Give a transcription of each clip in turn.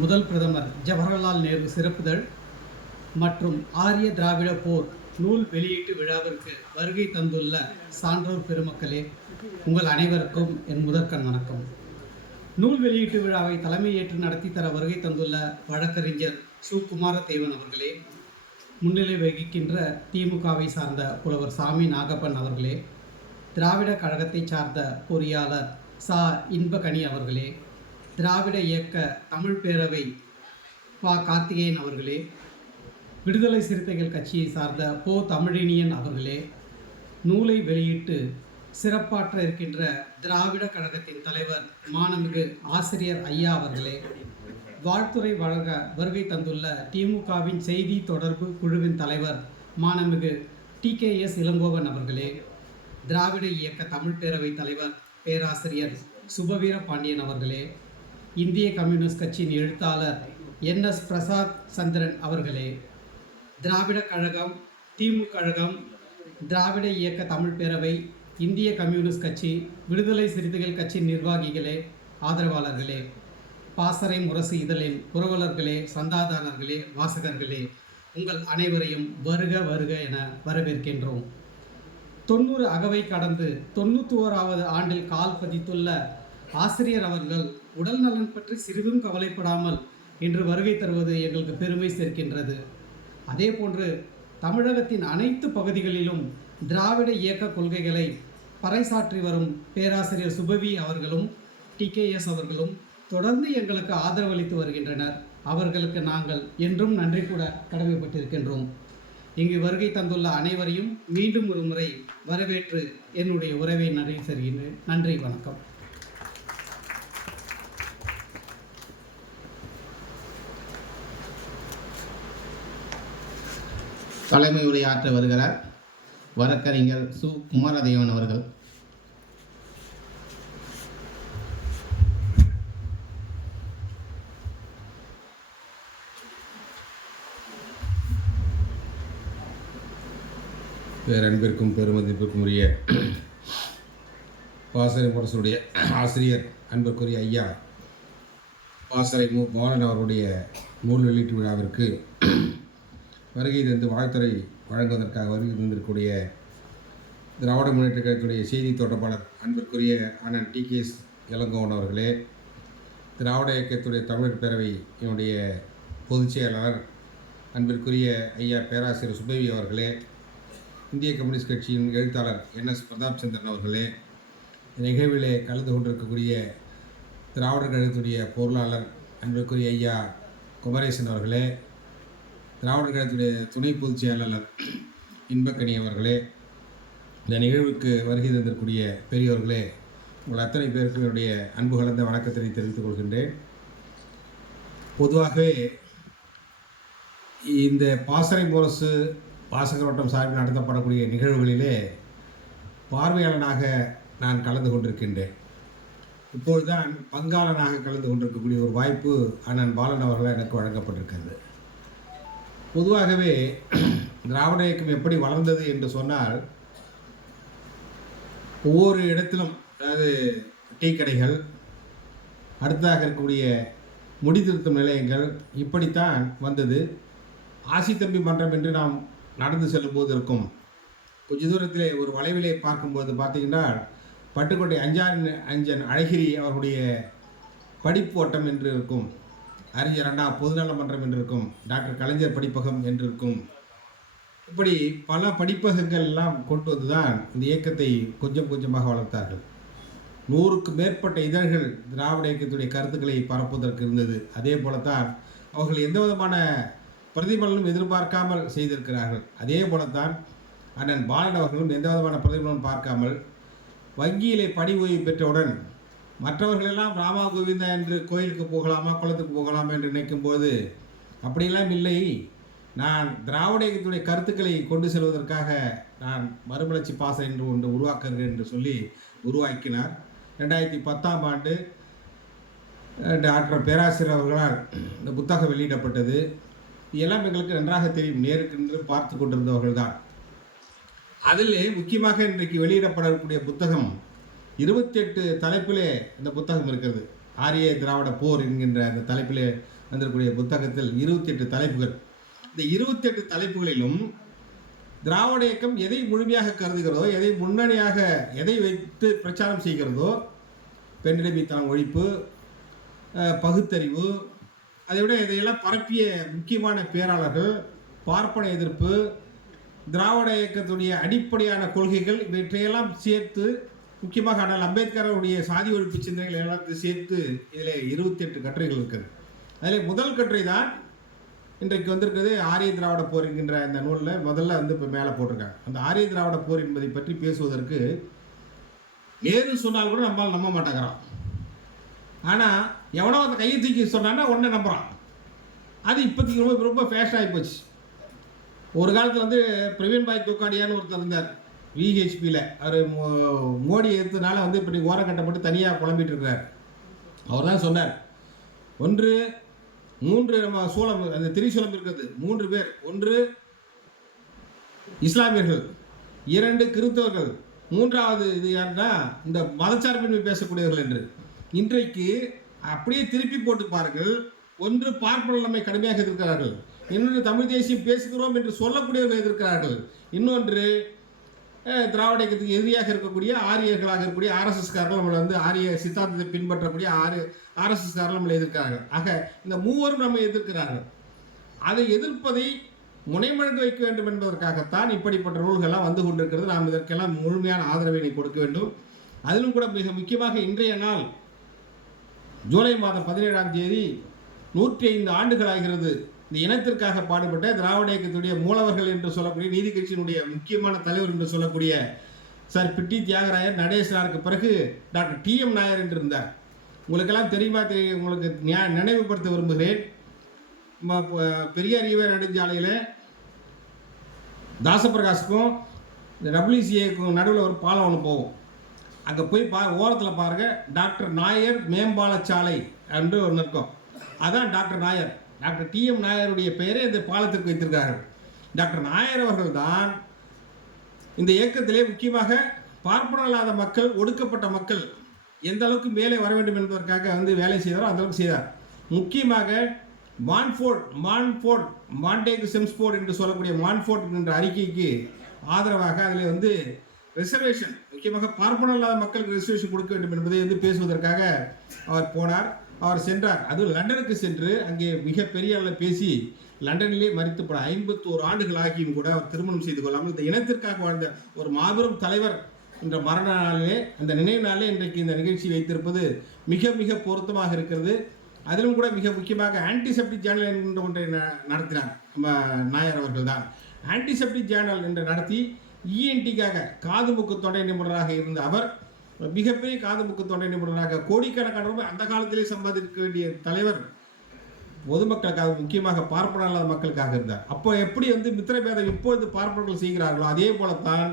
முதல் பிரதமர் ஜவஹர்லால் நேரு சிறப்புதழ் மற்றும் ஆரிய திராவிட போர் நூல் வெளியீட்டு விழாவிற்கு வருகை தந்துள்ள சான்றோர் பெருமக்களே, உங்கள் அனைவருக்கும் என் முதற்கண் வணக்கம். நூல் வெளியீட்டு விழாவை தலைமையேற்று நடத்தி தர வருகை தந்துள்ள வழக்கறிஞர் சு. குமாரதேவன் அவர்களே, முன்னிலை வகிக்கின்ற திமுகவை சார்ந்த புலவர் சாமி நாகப்பன் அவர்களே, திராவிட கழகத்தை சார்ந்த பொறியாளர் சா. இன்பகனி அவர்களே, திராவிட இயக்க தமிழ் பேரவை பா. கார்த்திகேயன் அவர்களே, விடுதலை சிறுத்தைகள் கட்சியை சார்ந்த போ. தமிழினியன் அவர்களே, நூலை வெளியிட்டு சிறப்பாற்ற இருக்கின்ற திராவிட கழகத்தின் தலைவர் மாண்புமிகு ஆசிரியர் ஐயா அவர்களே, வாழ்த்துறை வழங்க வருகை தந்துள்ள திமுகவின் செய்தி தொடர்பு குழுவின் தலைவர் மாண்புமிகு TKS இளங்கோவன் அவர்களே, திராவிட இயக்க தமிழ் பேரவை தலைவர் பேராசிரியர் சுபவீர பாண்டியன் அவர்களே, இந்திய கம்யூனிஸ்ட் கட்சியின் எழுத்தாளர் NS பிரசாத் சந்திரன் அவர்களே, திராவிட கழகம், திமுக கழகம், திராவிட இயக்க தமிழ் பேரவை, இந்திய கம்யூனிஸ்ட் கட்சி, விடுதலை சிறுத்தைகள் கட்சி நிர்வாகிகளே, ஆதரவாளர்களே, பாசறை முரசு இதழின் புரவலர்களே, சந்தாதாரர்களே, வாசகர்களே, உங்கள் அனைவரையும் வருக வருக என வரவேற்கின்றோம். 90 அகவை கடந்து 91வது ஆண்டில் கால் பதித்துள்ள ஆசிரியர் அவர்கள் உடல் நலன் பற்றி சிறிதும் கவலைப்படாமல் இன்று வருகை தருவது எங்களுக்கு பெருமை சேர்க்கின்றது. அதே போன்று தமிழகத்தின் அனைத்து பகுதிகளிலும் திராவிட இயக்க கொள்கைகளை பறைசாற்றி வரும் பேராசிரியர் சுபவி அவர்களும் TKS அவர்களும் தொடர்ந்து எங்களுக்கு ஆதரவளித்து வருகின்றனர். அவர்களுக்கு நாங்கள் என்றும் நன்றி கூட கடமைப்பட்டிருக்கின்றோம். இங்கு வருகை தந்துள்ள அனைவரையும் மீண்டும் ஒரு முறை வரவேற்று என்னுடைய உறவை நிறைவு செய்கின்றேன். நன்றி, வணக்கம். தலைமை உரையாற்ற வருகிறார் வழக்கறிஞர் சு. குமாரதேவன் அவர்கள். பேரன்பிற்கும் பெருமதிப்பிற்கும் உரிய பாசறை முரசுடைய ஆசிரியர் அன்பிற்குரிய ஐயா பாசறை மு. பாலன் அவர்களுடைய நூல் வெளியீட்டு விழாவிற்கு வருகை தந்து வாழ்த்துறை வழங்குவதற்காக வருகை தந்திருக்கக்கூடிய திராவிட முன்னேற்ற கழகத்துடைய செய்தி தொடர்பாளர் அன்பிற்குரிய அண்ணன் TKS இளங்கோவன் அவர்களே, திராவிட இயக்கத்துடைய தமிழர் பேரவை என்னுடைய பொதுச் செயலாளர் அன்பிற்குரிய ஐயா பேராசிரியர் சுபவி அவர்களே, இந்திய கம்யூனிஸ்ட் கட்சியின் எழுத்தாளர் NS பிரதாப் சந்திரன் அவர்களே, நிகழ்விலே கலந்து கொண்டிருக்கக்கூடிய திராவிடர் கழகத்துடைய பொருளாளர் அன்பிற்குரிய ஐயா குமரேசன் அவர்களே, திராவிடர் கழகத்துடைய துணை பொதுச் செயலாளர் இன்பக்கனி அவர்களே, இந்த நிகழ்வுக்கு வருகை தந்திருக்கக்கூடிய பெரியோர்களே, உங்கள் அத்தனை பேருக்கும் என்னுடைய அன்பு கலந்த வணக்கத்தினை தெரிவித்துக் கொள்கின்றேன். பொதுவாகவே இந்த பாசறை முரசு வாசகரோட்டம் சார்பில் நடத்தப்படக்கூடிய நிகழ்வுகளிலே பார்வையாளனாக நான் கலந்து கொண்டிருக்கின்றேன். இப்பொழுதுதான் பங்காளனாக கலந்து கொண்டிருக்கக்கூடிய ஒரு வாய்ப்பு அண்ணன் பாலன் அவர்களால் எனக்கு வழங்கப்பட்டிருக்கிறது. பொதுவாகவே திராவிட இயக்கம் எப்படி வளர்ந்தது என்று சொன்னால், ஒவ்வொரு இடத்திலும், அதாவது டீ கடைகள், அடுத்ததாக இருக்கக்கூடிய முடித்திருத்தும் நிலையங்கள், இப்படித்தான் வந்தது. ஆசித்தம்பி மன்றம் என்று நாம் நடந்து செல்லும்போது இருக்கும். கொஞ்ச தூரத்திலே ஒரு வளைவிலே பார்க்கும்போது பார்த்தீங்கன்னா பட்டுக்கோட்டை அஞ்சன் அழகிரி அவருடைய படிப்பு ஓட்டம் என்று இருக்கும், அறிஞர் அண்ணா பொதுநல மன்றம் என்று இருக்கும், டாக்டர் கலைஞர் படிப்பகம் என்று இருக்கும். இப்படி பல படிப்பகங்கள் எல்லாம் கொண்டு வந்து தான் இந்த இயக்கத்தை கொஞ்சம் கொஞ்சமாக வளர்த்தார்கள். 100க்கு மேற்பட்ட இதழ்கள் திராவிட இயக்கத்துடைய கருத்துக்களை பரப்புவதற்கு இருந்தது. அதே போலத்தான் அவர்கள் எந்த விதமான பிரதிபலனும் எதிர்பார்க்காமல் செய்திருக்கிறார்கள். அதே போலத்தான் அண்ணன் பாலன் அவர்களும் எந்த விதமான பிரதிபலனும் பார்க்காமல் வங்கியிலே பணி ஓய்வு பெற்றவுடன் மற்றவர்களெல்லாம் ராமா கோவிந்தா என்று கோயிலுக்கு போகலாமா, குளத்துக்கு போகலாமா என்று நினைக்கும்போது அப்படியெல்லாம் இல்லை, நான் திராவிட இயக்கத்துடைய கருத்துக்களை கொண்டு செல்வதற்காக நான் மறுமலர்ச்சி பாசறை என்று ஒன்று உருவாக்குகிறேன் என்று சொல்லி உருவாக்கினார். 2010ஆம் ஆண்டு டாக்டர் பேராசிரியர் அவர்களால் இந்த புத்தகம் வெளியிடப்பட்டது. எல்லாம் எங்களுக்கு நன்றாக தெரியும், நேருக்கு நின்று பார்த்து கொண்டிருந்தவர்கள் தான். அதிலே முக்கியமாக இன்றைக்கு வெளியிடப்படக்கூடிய புத்தகம் 28 தலைப்பிலே இந்த புத்தகம் இருக்கிறது. ஆரிய திராவிட போர் என்கின்ற அந்த தலைப்பில் வந்திருக்கக்கூடிய புத்தகத்தில் 28 தலைப்புகள். இந்த 28 தலைப்புகளிலும் திராவிட இயக்கம் எதை முழுமையாக கருதுகிறதோ, எதை முன்னணியாக எதை வைத்து பிரச்சாரம் செய்கிறதோ, பெண்ணடிமைத்தனம் ஒழிப்பு, பகுத்தறிவு, அதை விட இதையெல்லாம் பரப்பிய முக்கியமான பேராளர்கள், பார்ப்பன எதிர்ப்பு, திராவிட இயக்கத்துடைய அடிப்படையான கொள்கைகள், இவற்றையெல்லாம் சேர்த்து, முக்கியமாக ஆனால் அம்பேத்கருடைய சாதி ஒழிப்பு சிந்தனைகள் எல்லாத்தையும் சேர்த்து இதில் 28 கட்டுரைகள் இருக்குது. அதில் முதல் கட்டுரை தான் இன்றைக்கு வந்திருக்கிறது ஆரிய திராவிட போர் என்கின்ற இந்த நூலில் முதல்ல இப்போ மேலே போட்டிருக்காங்க. அந்த ஆரிய திராவிட போர் என்பதை பற்றி பேசுவதற்கு நேரு சொன்னால் கூட நம்மளால் நம்ப மாட்டேங்கிறோம். ஆனால் எவனோ அந்த கையை தூக்கி சொன்னான்னா உடனே நம்புகிறான். அது இப்போதைக்கு ரொம்ப ரொம்ப ஃபேஷன் ஆகி போச்சு. ஒரு காலத்தில் பிரவீன் பாய் தூக்காடியான்னு ஒருத்தர் இருந்தார் விஹெச்பியில். அவர் மோடி எதிர்த்தனால இப்படி ஓரம் கட்டப்பட்டு தனியாக குழம்பிட்டு இருக்கிறார். அவர் தான் சொன்னார், 3 நம்ம சூழம், அந்த திரிசூலம் இருக்கிறது, 3 பேர், 1 இஸ்லாமியர்கள், 2 கிறிஸ்தவர்கள், 3வது இது யாருன்னா இந்த மதச்சார்பின்மை பேசக்கூடியவர்கள் என்று. இன்றைக்கு அப்படியே திருப்பி போட்டு பாருங்கள். 1 பார்ப்பனர் நம்மை கடுமையாக எதிர்க்கிறார்கள், இன்னொன்று தமிழ் தேசியம் பேசுகிறோம் என்று சொல்லக்கூடியவர்கள் எதிர்க்கிறார்கள், இன்னொன்று திராவிட இயக்கத்துக்கு எதிரியாக இருக்கக்கூடிய ஆரியர்களாக இருக்கக்கூடிய ஆர்எஸ்எஸ்காரர்கள் நம்மளை ஆரிய சித்தாந்தத்தை பின்பற்றக்கூடிய ஆர்எஸ்எஸ்காரர்கள் நம்மளை எதிர்க்கிறார்கள். ஆக இந்த மூவரும் நம்மை எதிர்க்கிறார்கள். அதை எதிர்ப்பதை முனைமழங்க வைக்க வேண்டும் என்பதற்காகத்தான் இப்படிப்பட்ட நூல்கள்லாம் வந்து கொண்டிருக்கிறது. நாம் இதற்கெல்லாம் முழுமையான ஆதரவினை கொடுக்க வேண்டும். அதிலும் கூட மிக முக்கியமாக இன்றைய நாள் ஜூலை மாதம் 17ஆம் தேதி 105 ஆண்டுகள் ஆகிறது இந்த இனத்திற்காக பாடுபட்ட திராவிட இயக்கத்துடைய மூலவர்கள் என்று சொல்லக்கூடிய நீதி கட்சியினுடைய முக்கியமான தலைவர் என்று சொல்லக்கூடிய சார் பிட்டி தியாகராயர் நடேசனாருக்கு பிறகு டாக்டர் TM நாயர் என்று இருந்தார். உங்களுக்கெல்லாம் தெரியுமா உங்களுக்கு நினைவுபடுத்த விரும்புகிறேன். பெரியார் ஈவே நெடுஞ்சாலையில் தாசப்பிரகாஷுக்கும் இந்த WCAக்கும் நடுவில் ஒரு பாலம் ஒன்று போகும். அங்கே போய் ஓரத்தில் பாருங்கள், டாக்டர் நாயர் மேம்பாலச்சாலை என்று ஒன்று இருக்கும். அதான் டாக்டர் நாயர். டாக்டர் TM நாயருடைய பெயரை இந்த பாலத்திற்கு வைத்திருக்கிறார்கள். டாக்டர் நாயர் அவர்கள் தான் இந்த இயக்கத்திலே முக்கியமாக பார்ப்பனல்லாத மக்கள், ஒடுக்கப்பட்ட மக்கள் எந்த அளவுக்கு மேலே வர வேண்டும் என்பதற்காக வேலை செய்தாரோ அந்த அளவுக்கு செய்தார். முக்கியமாக மாண்டேகு செம்ஸ்போர்ட் என்று சொல்லக்கூடிய மான்ஃபோர்ட் என்ற அறிக்கைக்கு ஆதரவாக அதில் ரிசர்வேஷன், முக்கியமாக பார்ப்பனல்லாத மக்களுக்கு ரிசர்வேஷன் கொடுக்க வேண்டும் என்பதை பேசுவதற்காக அவர் போனார். அவர் சென்றார். அது லண்டனுக்கு சென்று அங்கே மிகப்பெரிய அளவில் பேசி லண்டனிலே மரித்து போன 51 ஆண்டுகள் ஆகியும் கூட அவர் திருமணம் செய்து கொள்ளாமல் இந்த இனத்திற்காக வாழ்ந்த ஒரு மாபெரும் தலைவர் என்ற மரண நாளிலே, அந்த நினைவு நாளிலே இன்றைக்கு இந்த நிகழ்ச்சி வைத்திருப்பது மிக மிக பொருத்தமாக இருக்கிறது. அதிலும் கூட மிக முக்கியமாக ஆன்டிசெப்டிக் ஜேர்னல் என்கின்ற ஒன்றை நடத்தினார் நம்ம நாயர் அவர்கள் தான். ஆன்டிசெப்டிக் ஜேர்னல் என்று நடத்தி ENTக்காக காது மூக்கு தொண்டை நிபுணராக இருந்த அவர் மிகப்பெரிய காது மூக்கு தொண்டை நிபுணராக கோடிக்கணக்கான ரூபாய் அந்த காலத்திலே சம்பாதிக்க வேண்டிய தலைவர் பொதுமக்களுக்காக, முக்கியமாக பார்ப்பனல்லாத மக்களுக்காக இருந்தார். அப்போ எப்படி மித்திரபேதம் இப்பொழுது பார்ப்பனர்கள் செய்கிறார்களோ அதே போலத்தான்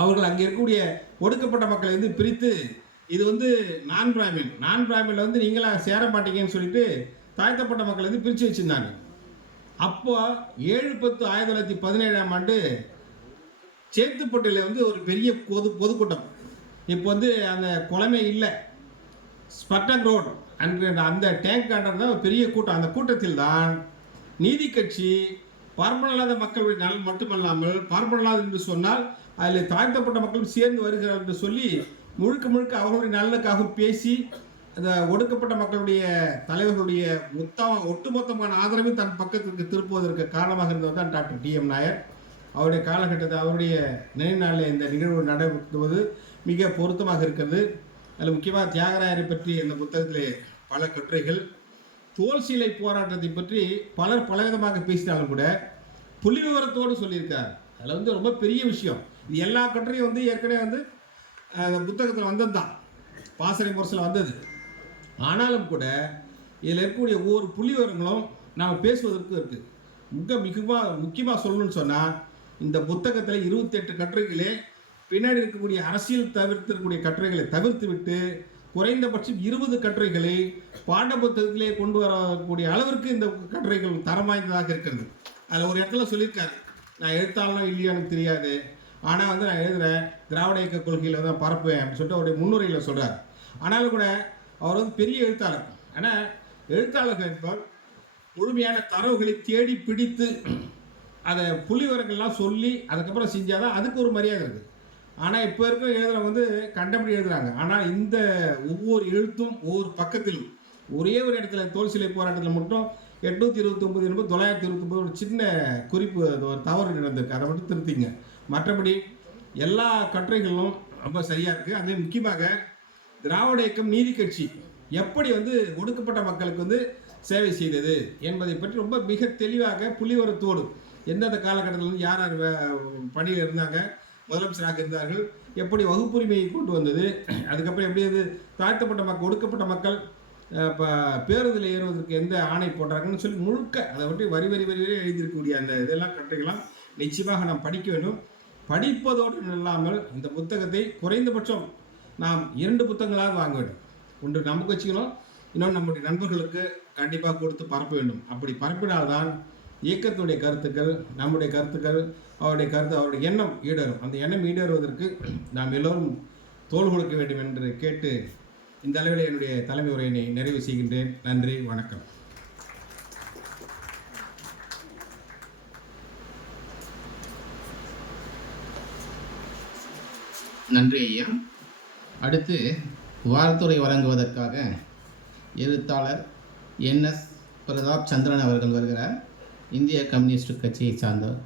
அவர்கள் அங்கே இருக்கக்கூடிய ஒடுக்கப்பட்ட மக்களை பிரித்து இது நான் பிராமின்ல நீங்களா சேர மாட்டீங்கன்னு சொல்லிட்டு தாழ்த்தப்பட்ட மக்களை பிரித்து வச்சிருந்தாங்க. அப்போ 7/10/1917ஆம் ஆண்டு சேத்துப்பட்டில் ஒரு பெரிய பொதுக்கூட்டம். இப்போ அந்த குளமே இல்லை, ஸ்பர்டக் ரோடு அந்த டேங்க் ஆண்டர் தான் பெரிய கூட்டம். அந்த கூட்டத்தில் தான் நீதி கட்சி பார்ப்பனல்லாத மக்களுடைய நலன் மட்டுமல்லாமல், பார்ப்பனல்லாத என்று சொன்னால் அதில் தாழ்த்தப்பட்ட மக்களும் சேர்ந்து வருகிறார்கள் என்று சொல்லி முழுக்க முழுக்க அவர்களுடைய நலனுக்காக பேசி அந்த ஒடுக்கப்பட்ட மக்களுடைய தலைவர்களுடைய ஒட்டுமொத்தமான ஆதரவை தன் பக்கத்திற்கு திருப்புவதற்கு காரணமாக இருந்தவர் தான் டாக்டர் TM நாயர். அவருடைய காலகட்டத்தை அவருடைய நினைவு நாளில் இந்த நிகழ்வு நடைபெறுவது மிக பொருத்தமாக இருக்கிறது. அதில் முக்கியமாக தியாகராயரை பற்றி இந்த புத்தகத்திலே பல கட்டுரைகள், தோல் சீலை போராட்டத்தை பற்றி பலர் பலவிதமாக பேசினாலும் கூட புள்ளி விவரத்தோடு சொல்லியிருக்கார். அதில் ரொம்ப பெரிய விஷயம். இது எல்லா கட்டுரையும் ஏற்கனவே அந்த புத்தகத்தில் வந்தது தான், பாசறை முரசில் வந்தது. ஆனாலும் கூட இதில் இருக்கக்கூடிய ஒவ்வொரு புள்ளி விவரங்களும் நாம் பேசுவதற்கு இருக்குது. முக்கியமாக சொல்லணும்னு சொன்னால் இந்த புத்தகத்தில் 28 கட்டுரைகளே பின்னாடி இருக்கக்கூடிய அரசியல் தவிர்த்திருக்கக்கூடிய கட்டுரைகளை தவிர்த்து விட்டு குறைந்தபட்சம் 20 கட்டுரைகளை பாட புத்தகத்திலே கொண்டு வரக்கூடிய அளவிற்கு இந்த கட்டுரைகள் தரம் வாய்ந்ததாக இருக்கிறது. அதில் ஒரு இடத்துல சொல்லியிருக்காரு, நான் எழுத்தாளனோ இல்லையோ எனக்கு தெரியாது, ஆனால் நான் எழுதுகிறேன், திராவிட இயக்க கொள்கையில் தான் பரப்புவேன் அப்படின்னு சொல்லிட்டு அவருடைய முன்னுரையில் சொல்கிறார். ஆனாலும் கூட அவர் வந்து பெரிய எழுத்தாளர். ஆனால் எழுத்தாளர்கள் என்பவர் முழுமையான தரவுகளை தேடி பிடித்து அதை புள்ளிவரங்கள்லாம் சொல்லி அதுக்கப்புறம் செஞ்சால் தான் அதுக்கு ஒரு மரியாதை இருக்குது. ஆனால் இப்போ இருக்க எழுதுறவங்க வந்து கண்டபடி எழுதுகிறாங்க. ஆனால் இந்த ஒவ்வொரு எழுத்தும் ஒவ்வொரு பக்கத்திலும் ஒரே ஒரு இடத்துல தோல் சிலை போராட்டத்தில் மட்டும் 829 என்பது 929 ஒரு சின்ன குறிப்பு, ஒரு தவறு நடந்திருக்கு. அதை மட்டும் திருத்திங்க. மற்றபடி எல்லா கட்டுரைகளும் ரொம்ப சரியாக இருக்குது. அதே முக்கியமாக திராவிட இயக்கம் நீதி கட்சி எப்படி வந்து ஒடுக்கப்பட்ட மக்களுக்கு வந்து சேவை செய்தது என்பதை பற்றி ரொம்ப மிக தெளிவாக புள்ளிவரத்தோடு எந்தெந்த காலகட்டத்தில் வந்து யார் யார் பணியில் இருந்தாங்க, முதலமைச்சராக இருந்தார்கள், எப்படி வகுப்புரிமையை கொண்டு வந்தது, அதுக்கப்புறம் எப்படி அது தாழ்த்தப்பட்ட மக்கள் ஒடுக்கப்பட்ட மக்கள் இப்போ பேருந்தில் ஏறுவதற்கு எந்த ஆணை போட்டாங்கன்னு சொல்லி முழுக்க அதை பற்றி வரி வரி வரி வரி எழுதியிருக்கக்கூடிய அந்த இதெல்லாம் கட்டுரைகளாம் நிச்சயமாக நாம் படிக்க வேண்டும். படிப்பதோடு இல்லாமல் இந்த புத்தகத்தை குறைந்தபட்சம் நாம் 2 புத்தகங்களாக வாங்க வேண்டும். ஒன்று நமக்கு வச்சுக்கணும், இன்னொன்று நம்முடைய நண்பர்களுக்கு கண்டிப்பாக கொடுத்து பரப்ப வேண்டும். அப்படி பரப்பினால்தான் இயக்கத்துடைய கருத்துக்கள், நம்முடைய கருத்துக்கள், அவருடைய எண்ணம் ஈடேறும். அந்த எண்ணம் ஈடேறுவதற்கு நாம் எல்லோரும் தோள் கொடுக்க வேண்டும் என்று கேட்டு இந்த அளவில் என்னுடைய தலைமை உரையினை நிறைவு செய்கின்றேன். நன்றி, வணக்கம். நன்றி ஐயா. அடுத்து வாழ்த்துறை வழங்குவதற்காக எழுத்தாளர் NS பிரதாப் சந்திரன் அவர்கள் வருகிறார். இந்திய கம்யூனிஸ்ட் கட்சியை சார்ந்தவர்.